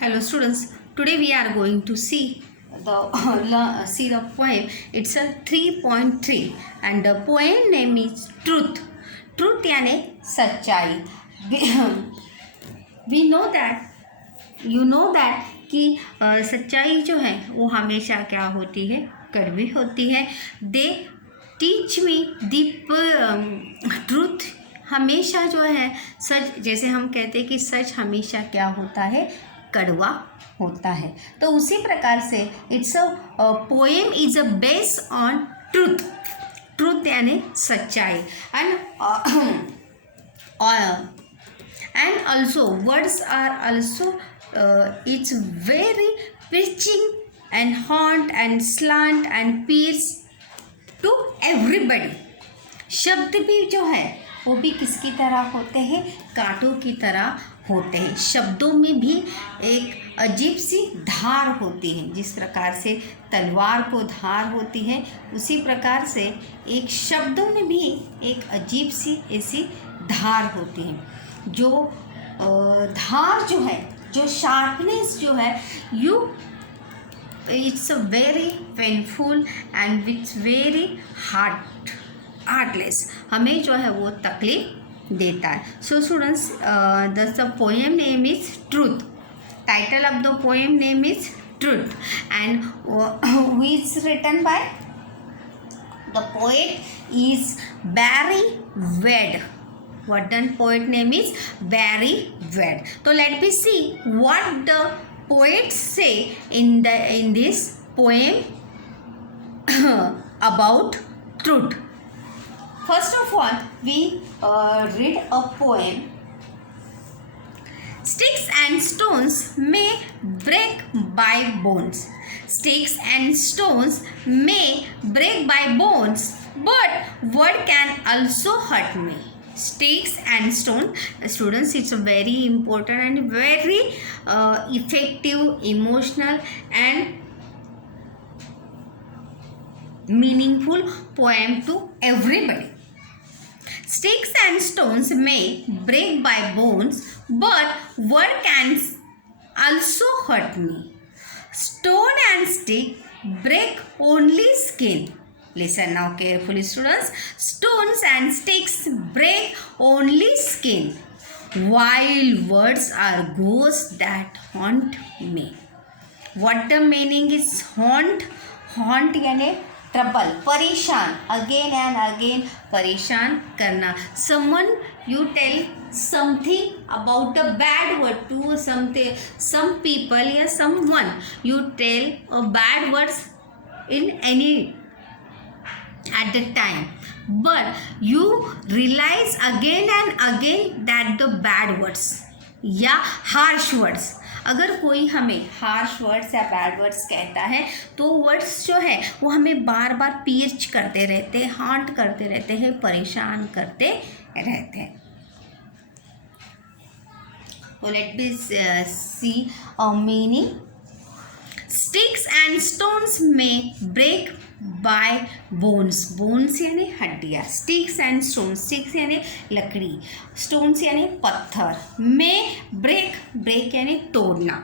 Hello students, today we are going to see the poem. It's a 3.3 and the poem name is Truth. Truth यानी सच्चाई. We know that, you know that कि सच्चाई जो है वो हमेशा क्या होती है, कड़वी होती है. They teach me the truth. हमेशा जो है सच, जैसे हम कहते हैं कि सच हमेशा क्या होता है, कड़वा होता है. तो उसी प्रकार से it's a poem is a base on truth. Truth यानी सच्चाई. And also words are also it's very preaching and haunt and slant and pierce to everybody. शब्द भी जो है वो भी किसकी तरह होते हैं, कांटों की तरह होते हैं. शब्दों में भी एक अजीब सी धार होती है. जिस प्रकार से तलवार को धार होती है, उसी प्रकार से एक शब्दों में भी एक अजीब सी ऐसी धार होती है. जो धार जो है, जो शार्पनेस जो है, it's a very painful and it's very heartless. हमें जो है वो तकलीफ देता है. So students, the poem name is truth. Title of the poem name is truth and who is written by the poet is Barry Wade. What the poet name is Barry Wade. So let me see what the poets say in this poem about truth. First of all, we read a poem. Sticks and stones may break my bones. Sticks and stones may break my bones, but word can also hurt me. Sticks and stone, students, it's a very important and very effective, emotional and meaningful poem to everybody. Sticks and stones may break my bones, but word can also hurt me. Stone and stick break only skin. Listen now carefully, students. Stones and sticks break only skin, while words are ghosts that haunt me. What the meaning is haunt? Haunt यानी trouble, परेशान, again and again परेशान करना. Someone you tell something about a bad word to some people या someone, you tell a bad words in any at the time, but you realize again and again that the bad words या harsh words, अगर कोई हमें harsh words या bad words कहता है तो words जो है वो हमें बार बार पीर्च करते रहते हैं, हॉन्ट करते रहते हैं, परेशान करते रहते हैं. तो let me see a meaning. Sticks and stones may break by bones. Bones यानी हड्डियाँ. Sticks and stones. Sticks यानी लकड़ी. Stones यानी पत्थर. May break यानी तोड़ना.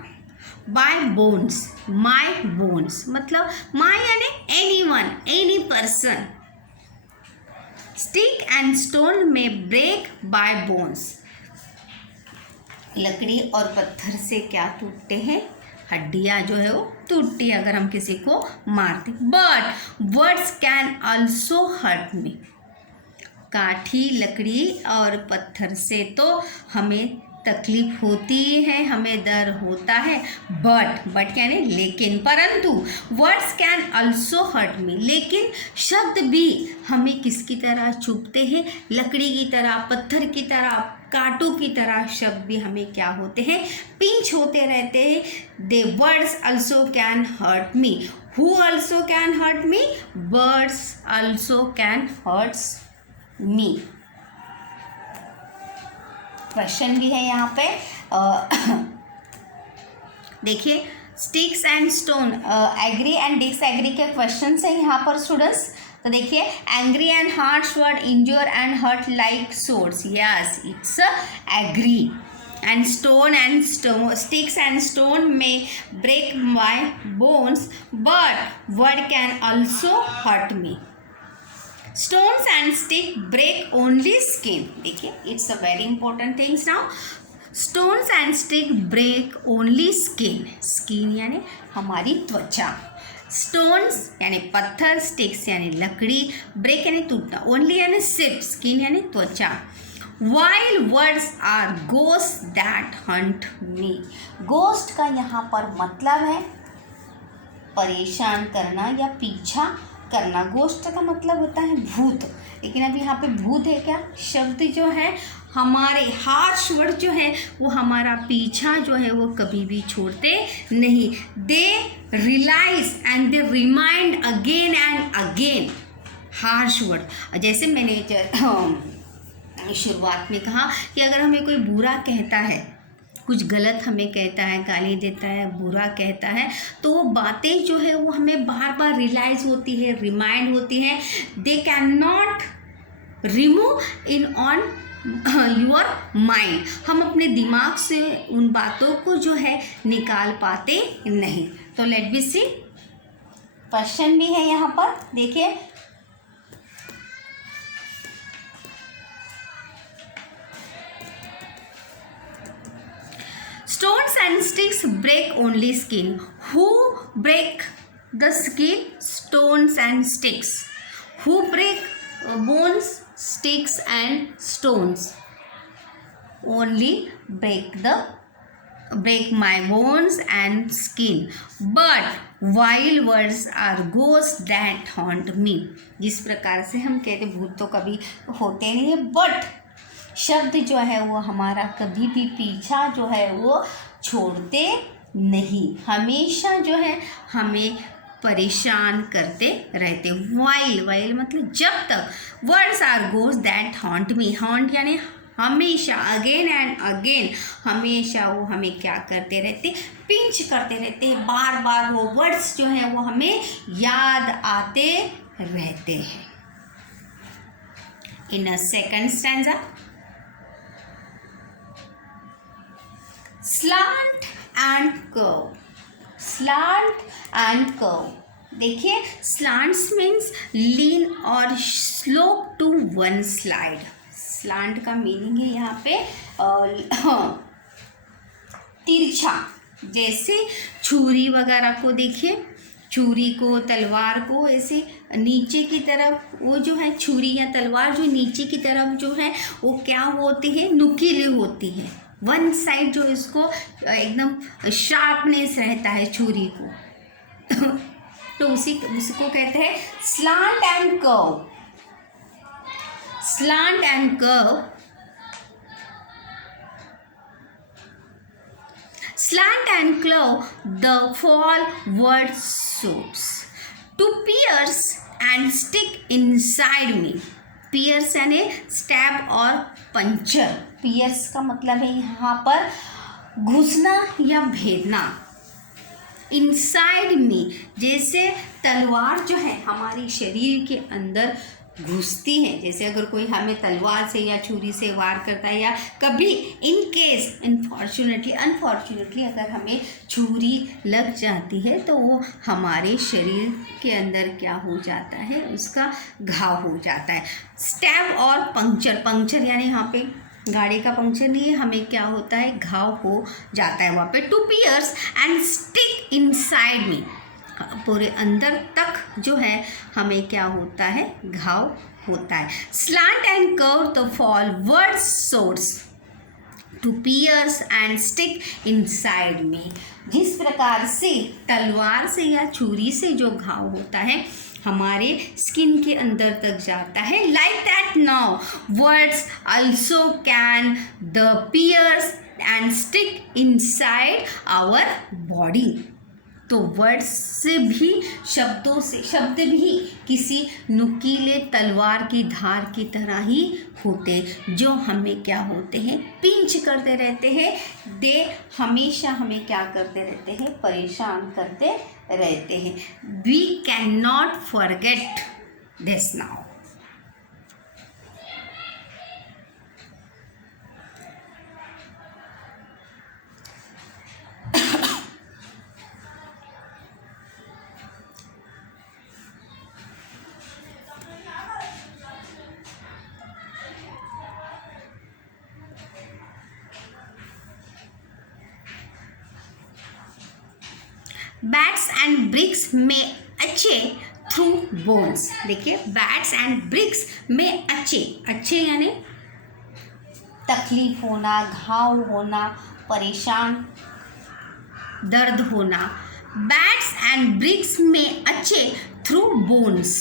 By bones. My bones. मतलब my यानी anyone, any person. Stick and stone may break by bones. लकड़ी और पत्थर से क्या टूटते हैं, हड्डियाँ जो है वो टूटती है अगर हम किसी को मारते. But words can also hurt me. काठी, लकड़ी और पत्थर से तो हमें तकलीफ होती है, हमें डर होता है. बट यानी लेकिन, परंतु words can also hurt me. लेकिन शब्द भी हमें किसकी तरह चुभते हैं, लकड़ी की तरह, पत्थर की तरह, कांटों की तरह शब्द भी हमें क्या होते हैं, पिंच होते रहते हैं. They words also can hurt me. Who also can hurt me? Words also can hurts me. Question भी है यहाँ पे. देखिए, sticks and stone agree and disagree के क्वेश्चन है यहाँ पर स्टूडेंट्स. तो देखिए, angry and harsh word injure and hurt like sores. Yes, it's agree. sticks and stone may break my bones, but word can also hurt me. Stones and stick break only skin. देखिए, it's a very important things now. Stones and stick break only skin. Skin यानी हमारी त्वचा. Stones यानी पत्थर, sticks यानी लकड़ी, break यानी टूटना, only यानी सिर्फ, skin यानी त्वचा. While words are ghosts that hunt me. Ghost का यहाँ पर मतलब है परेशान करना या पीछा करना. गोस्ट का मतलब होता है भूत, लेकिन अभी यहाँ पे भूत है क्या? शब्द जो है हमारे हार्श वर्ड जो है वो हमारा पीछा जो है वो कभी भी छोड़ते नहीं. They realise and they remind again and again. Harsh word, जैसे मैंने शुरुआत में कहा कि अगर हमें कोई बुरा कहता है, कुछ गलत हमें कहता है, गाली देता है, बुरा कहता है, तो वो बातें जो है वो हमें बार बार रियलाइज होती है, रिमाइंड होती है. They can not remove in on your mind. हम अपने दिमाग से उन बातों को जो है निकाल पाते नहीं. तो लेट बी सी, क्वेश्चन भी है यहाँ पर, देखिए. Stones and sticks break only skin. Who break the skin? Stones and sticks. Who break bones? Sticks and stones. Only break my bones and skin. But while words are ghosts that haunt me. जिस प्रकार से हम कहते भूत तो कभी होते नहीं है, बट शब्द जो है वो हमारा कभी भी पीछा जो है वो छोड़ते नहीं, हमेशा जो है हमें परेशान करते रहते. वाइल मतलब जब तक. Words are ghost that haunt me. Haunt यानी हमेशा, अगेन एंड अगेन, हमेशा वो हमें क्या करते रहते, पिंच करते रहते, बार बार वो वर्ड्स जो है वो हमें याद आते रहते हैं. In a second stanza, slant and curve. Slant and curve. देखिए, slants means lean और slope to one side. slant का मीनिंग है यहाँ पे तिरछा. जैसे छुरी वगैरह को देखिए, छुरी को, तलवार को ऐसे नीचे की तरफ, वो जो है छुरी या तलवार जो नीचे की तरफ जो है वो क्या होती है, नुकीली होती है. वन साइड जो इसको एकदम शार्पनेस रहता है छुरी को. तो उसको कहते हैं slant and curve. Slant and curve. Slant and curve, the fall word suits to pierce and stick inside me. Pierce यानी स्टैब और पंचर. pierce का मतलब है यहाँ पर घुसना या भेदना. inside me, जैसे तलवार जो है हमारे शरीर के अंदर घुसती है. जैसे अगर कोई हमें तलवार से या छुरी से वार करता है, या कभी इन केस अनफॉर्चुनेटली अगर हमें छुरी लग जाती है तो वो हमारे शरीर के अंदर क्या हो जाता है, उसका घाव हो जाता है. स्टैब और पंक्चर यानी यहाँ पे गाड़ी का पंक्चर नहीं है, हमें क्या होता है, घाव हो जाता है वहाँ पे. To pierce and stick inside me, पूरे अंदर तक जो है हमें क्या होता है, घाव होता है. Slant and curve the fall word source to pierce and stick inside me. जिस प्रकार से तलवार से या छुरी से जो घाव होता है हमारे स्किन के अंदर तक जाता है, like that now words also can the pierce and stick inside our body. तो वर्ड्स से भी, शब्दों से, शब्द भी किसी नुकीले तलवार की धार की तरह ही होते, जो हमें क्या होते हैं, पिंच करते रहते हैं. दे हमेशा हमें क्या करते रहते हैं, परेशान करते रहते हैं. We can not forget this now. Bats and bricks में अच्छे थ्रू बोन्स। देखिए बैट्स एंड ब्रिक्स में अच्छे यानी तकलीफ होना, घाव होना, परेशान, दर्द होना। बैट्स एंड ब्रिक्स में अच्छे through bones,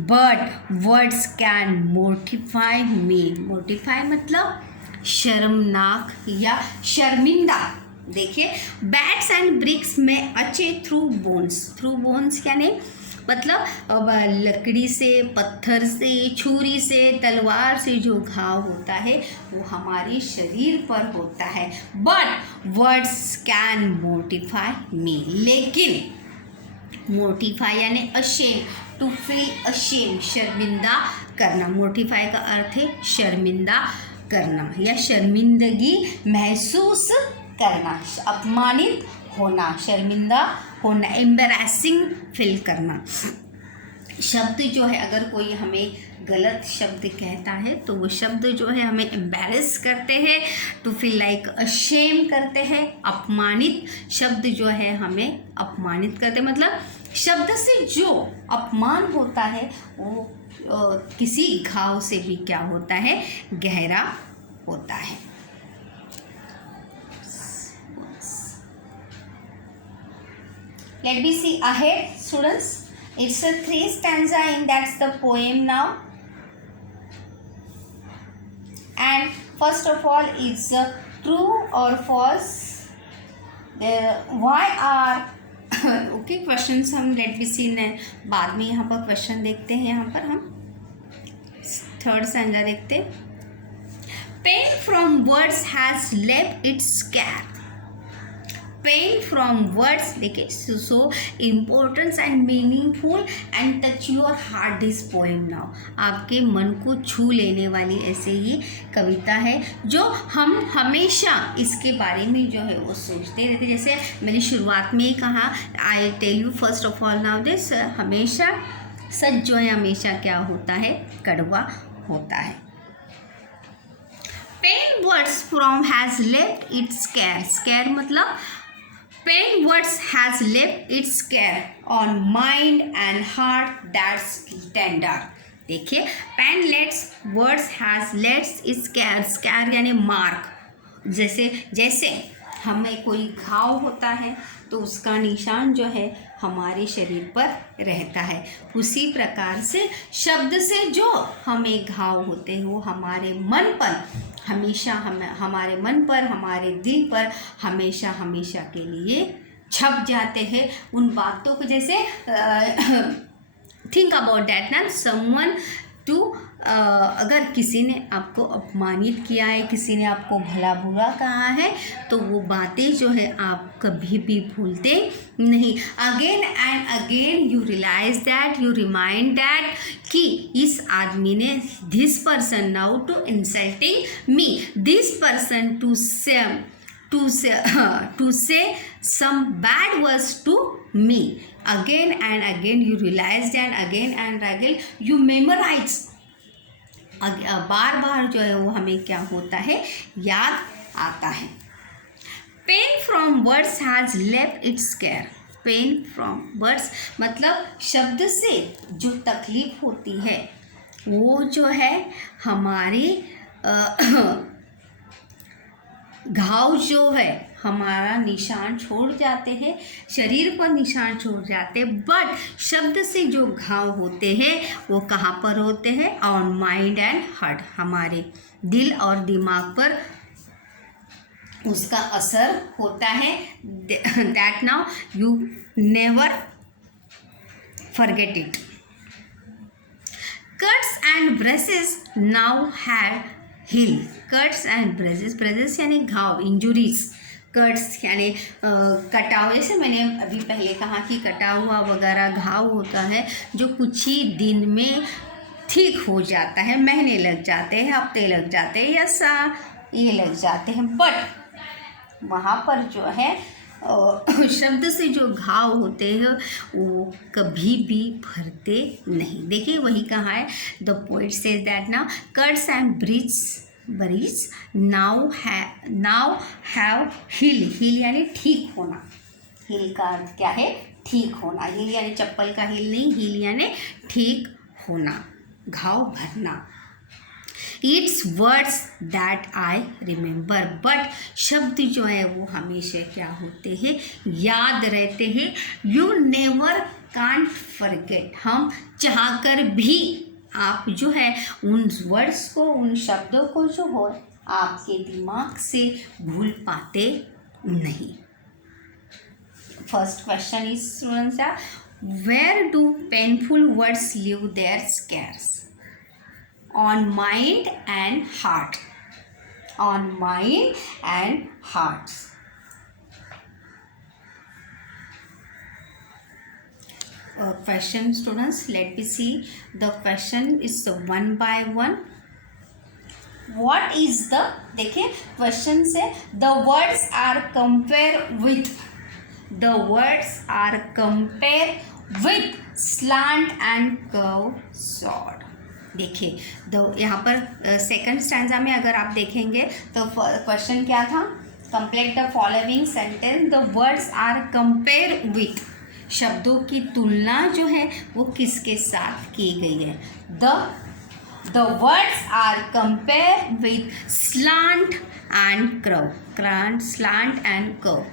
but words can mortify me. Mortify मतलब शर्मनाक या शर्मिंदा। देखिए बैट्स एंड ब्रिक्स में अच्छे थ्रू बोन्स यानी मतलब अब लकड़ी से, पत्थर से, छुरी से, तलवार से जो घाव होता है वो हमारे शरीर पर होता है। बट वर्ड्स कैन मोर्टिफाई मी, लेकिन मोर्टिफाई यानी अशेम, टू फील अशेम, शर्मिंदा करना। मोर्टिफाई का अर्थ है शर्मिंदा करना या शर्मिंदगी महसूस करना, अपमानित होना, शर्मिंदा होना, एम्बैरेसिंग फील करना। शब्द जो है अगर कोई हमें गलत शब्द कहता है तो वो शब्द जो है हमें एम्बैरेस करते हैं, टू फील लाइक अशेम करते हैं। अपमानित शब्द जो है हमें अपमानित करते, मतलब शब्द से जो अपमान होता है वो किसी घाव से भी क्या होता है, गहरा होता है। Let me see ahead, students. It's a 3 stanza and that's the poem now. And first of all, it's true or false. Why are okay questions हम let me see बाद में यहाँ पर क्वेश्चन देखते हैं। यहाँ पर हम थर्ड stanza देखते हैं। Pain from words has left its scar. Pain from words, देखिए so importance and meaningful and touch your heart this poem now. आपके मन को छू लेने वाली ऐसे ये कविता है जो हम हमेशा इसके बारे में जो है वो सोचते रहते। जैसे मैंने शुरुआत में ही कहा, I tell you first of all now this, हमेशा सच जो है हमेशा क्या होता है, कड़वा होता है। Pain words from has left its scar, scar मतलब pain words has left its scare on mind and heart that's tender. देखिए pain words has left its scare, scare यानी मार्क। जैसे हमें कोई घाव होता है तो उसका निशान जो है हमारे शरीर पर रहता है, उसी प्रकार से शब्द से जो हमें घाव होते हैं वो हमारे मन पर हमेशा, हमारे मन पर, हमारे दिल पर हमेशा हमेशा के लिए छप जाते हैं। उन बातों को जैसे थिंक अबाउट दैट ना, समवन टू अगर किसी ने आपको अपमानित किया है, किसी ने आपको भला बुरा कहा है तो वो बातें जो है आप कभी भी भूलते नहीं। Again and again you realise that, you remind that कि इस आदमी ने, this person now to insulting me, this person to say some bad words to me. Again and again you realize that, again and again you memorize. बार बार जो है वो हमें क्या होता है, याद आता है। Pain from words has left its scar, pain from words मतलब शब्द से जो तकलीफ होती है वो जो है हमारी घाव जो है हमारा निशान छोड़ जाते हैं, शरीर पर निशान छोड़ जाते हैं। बट शब्द से जो घाव होते हैं वो कहाँ पर होते हैं, ऑन माइंड एंड हार्ट, हमारे दिल और दिमाग पर उसका असर होता है। That now you never forget it. Cuts and bruises now have heal, cuts and bruises, bruises यानी घाव, इंजुरीज, कट्स यानी कटाव, जैसे मैंने अभी पहले कहा कि कटा हुआ वगैरह घाव होता है जो कुछ ही दिन में ठीक हो जाता है, महीने लग जाते हैं, हफ्ते लग जाते हैं या साल ये लग जाते हैं। बट वहाँ पर जो है शब्द से जो घाव होते हैं वो कभी भी भरते नहीं। देखिए वही कहा है, the poet says that now cuts and bruises now have heal, heal यानी ठीक होना, हील का अर्थ क्या है? ठीक होना। हील यानी चप्पल का हील नहीं, हील यानी ठीक होना, घाव भरना। It's words that I remember, but शब्द जो है वो हमेशा क्या होते हैं? याद रहते हैं। यू नेवर कांट फॉरगेट, हम चाहकर भी आप जो है उन वर्ड्स को, उन शब्दों को जो हो आपके दिमाग से भूल पाते नहीं। First question is students, where do painful words leave their scars? On mind and heart. On mind and hearts. Question students, let me see the question is one by one. What is the, देखिए question से the words are compare with, the words are compare with slant and curved sword. देखिए यहाँ पर second stanza में अगर आप देखेंगे तो क्वेश्चन क्या था? Complete the following sentence, the words are compare with, शब्दों की तुलना जो है वो किसके साथ की गई है? The words are compare with slant and curve, slant and curve,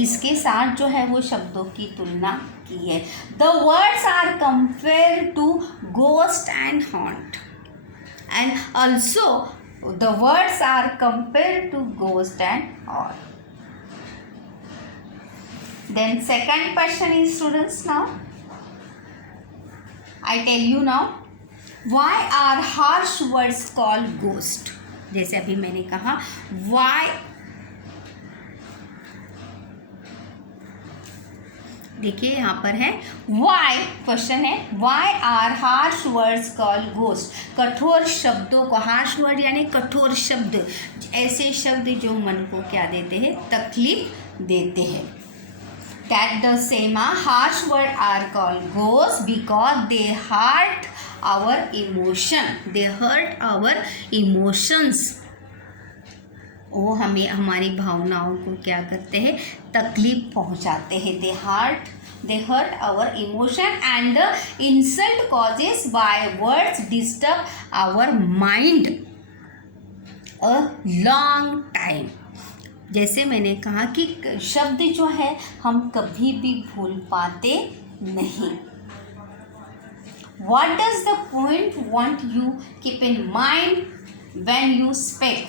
इसके साथ जो है वो शब्दों की तुलना की है। The words are compare to ghost and haunt, and also the words are compare to ghost and haunt. Then second question is students, now I tell you now, why are harsh words called ghost? जैसे अभी मैंने कहा why, देखिए यहाँ पर है why, question है why are harsh words called ghost, कठोर शब्दों को, हार्श वर्ड यानी कठोर शब्द, ऐसे शब्द जो मन को क्या देते हैं? तकलीफ देते हैं। That the same harsh word are called ghost because they hurt our emotion, they hurt our emotions, वो हमें हमारी भावनाओं को क्या करते हैं? तकलीफ पहुंचाते हैं। They hurt our emotion and the insult causes by words disturb our mind a long time. जैसे मैंने कहा कि शब्द जो है हम कभी भी भूल पाते नहीं। What does the poet want you keep in mind when you speak?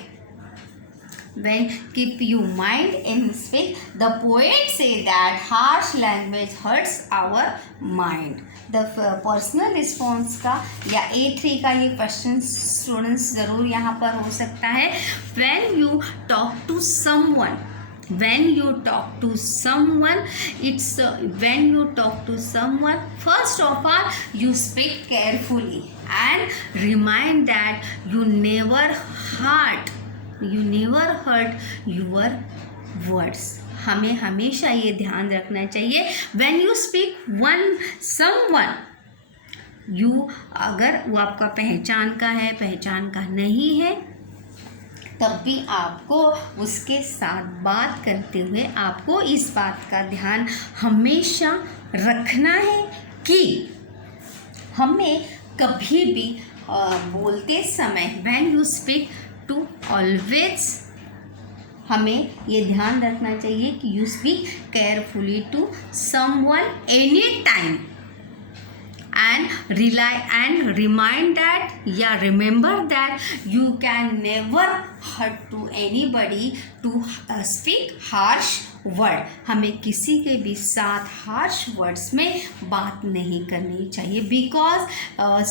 When keep you mind in speak, the poet say that harsh language hurts our mind. The personal response का या A3 का ये question students ज़रूर यहाँ पर हो सकता है। When you talk to someone, when you talk to someone, it's when you talk to someone, first of all you speak carefully and remind that you never hurt your words. हमें हमेशा ये ध्यान रखना चाहिए when you speak someone, you अगर वो आपका पहचान का है, पहचान का नहीं है, तब भी आपको उसके साथ बात करते हुए आपको इस बात का ध्यान हमेशा रखना है कि हमें कभी भी बोलते समय when you speak to always, हमें ये ध्यान रखना चाहिए कि you speak carefully to someone anytime and rely and remind that remember that you can never hurt to anybody to speak harsh word. हमें किसी के भी साथ harsh words में बात नहीं करनी चाहिए because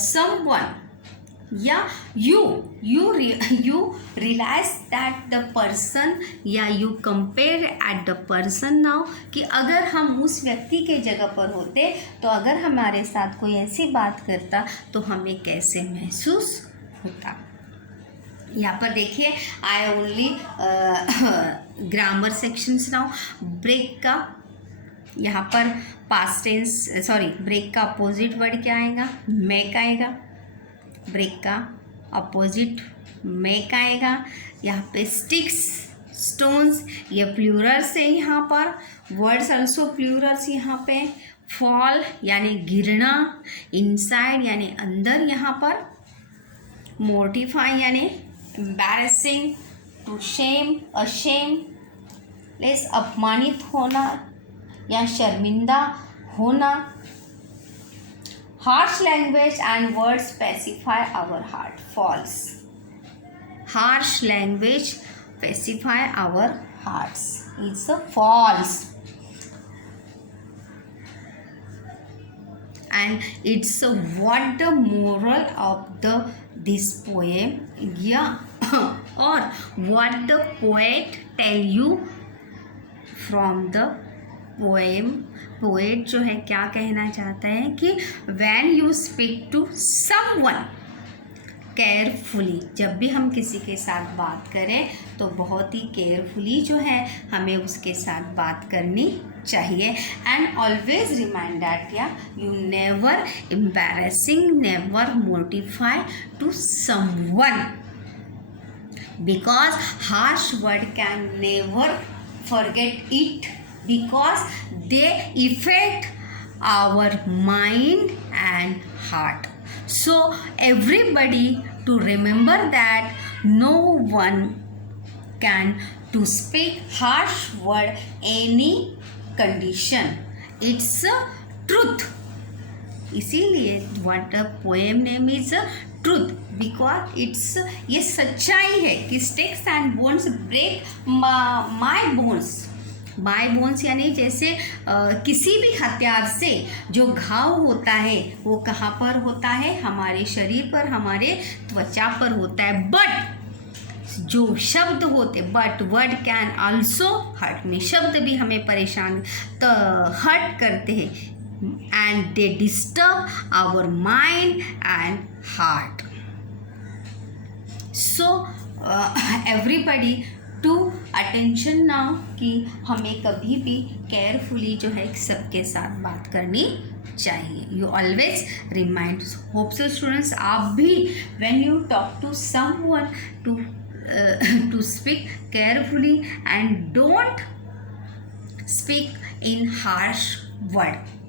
someone you realize that the person you compare at the person now कि अगर हम उस व्यक्ति के जगह पर होते तो अगर हमारे साथ कोई ऐसी बात करता तो हमें कैसे महसूस होता। यहाँ पर देखिए I only grammar sections now. Break का यहाँ पर पास्ट टेंस ब्रेक का अपोजिट वर्ड क्या आएगा? मेक आएगा। ब्रेक का अपोजिट मेक आएगा। यहाँ पे स्टिक्स स्टोन्स ये प्लूरल्स है यहाँ पर, वर्ड्स ऑल्सो प्लूरल्स यहाँ पे, फॉल यानी गिरना, इनसाइड यानी अंदर यहाँ पर, मोर्टिफाई यानी embarrassing, to shame ashamed, less अपमानित होना या शर्मिंदा होना। Harsh language and words pacify our heart, false. Harsh language pacify our hearts, it's a false, and it's a what the moral of this poem, yeah or what the poet tell you from the poem. poet जो है क्या कहना चाहता है कि when you speak to someone carefully, जब भी हम किसी के साथ बात करें तो बहुत ही केयरफुली जो है हमें उसके साथ बात करनी चाहिए। एंड ऑलवेज रिमाइंड दैट या you never embarrassing, never mortify to someone, because harsh word can never forget it, because they effect our mind and heart. So everybody to remember that no one can to speak harsh word any condition. It's a truth. इसीलिए what the poem name is a truth, because it's ये सच्चाई है कि sticks and bones break my bones. Bye bones यानी जैसे किसी भी हथियार से जो घाव होता है वो कहाँ पर होता है, हमारे शरीर पर, हमारे त्वचा पर होता है, बट जो शब्द होते, but word can also hurt me, शब्द भी हमें परेशान हर्ट करते हैं, and they disturb our mind and heart. So everybody to attention now कि हमें कभी भी केयरफुली जो है सबके साथ बात करनी चाहिए. You always remind, hope so students आप भी when you talk to someone to speak carefully and don't speak in harsh word.